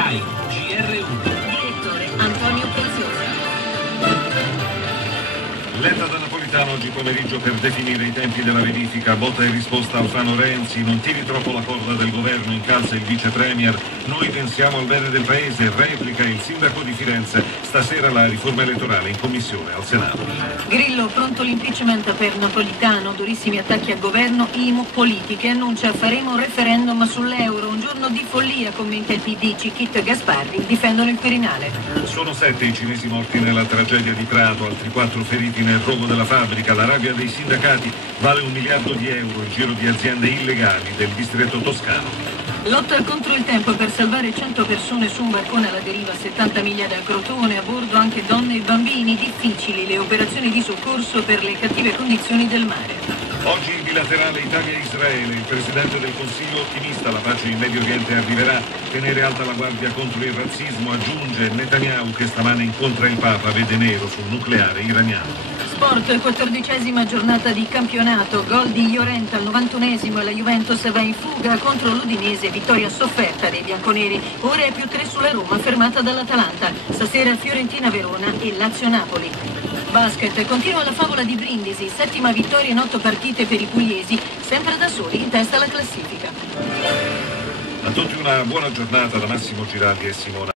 RAI GR1. Direttore Antonio Preziosi. Letta da Napolitano oggi pomeriggio per definire i tempi della verifica. Botta e risposta Alfano Renzi: non tiri troppo la corda del governo, incalza il vice premier. Noi pensiamo al bene del paese, replica il sindaco di Firenze. Stasera la riforma elettorale in commissione al Senato. Grillo, pronto l'impeachment per Napolitano, durissimi attacchi al governo, IMU, politiche, annuncia faremo un referendum sull'euro, un giorno di follia, commenta il PD, Cicchitto e Gasparri difendono il Quirinale. Sono 7 i cinesi morti nella tragedia di Prato, altri 4 feriti nel rogo della fabbrica. La rabbia dei sindacati vale €1 miliardo, il giro di aziende illegali del distretto toscano. Lotta contro il tempo per salvare 100 persone su un barcone alla deriva a 70 miglia da Crotone, a bordo anche donne e bambini. Difficili le operazioni di soccorso per le cattive condizioni del mare. Oggi il bilaterale Italia-Israele. Il Presidente del Consiglio ottimista, la pace in Medio Oriente arriverà. Tenere alta la guardia contro il razzismo, aggiunge Netanyahu, che stamane incontra il Papa, vede nero sul nucleare iraniano. Sport, 14ª giornata di campionato, gol di Llorente al 91esimo e la Juventus va in fuga contro l'Udinese, vittoria sofferta dei bianconeri. Ora è +3 sulla Roma, fermata dall'Atalanta. Stasera Fiorentina-Verona e Lazio-Napoli. Basket, continua la favola di Brindisi, 7ª vittoria in 8 partite per i pugliesi, sempre da soli in testa alla classifica. A tutti una buona giornata da Massimo Giraldi e Simona.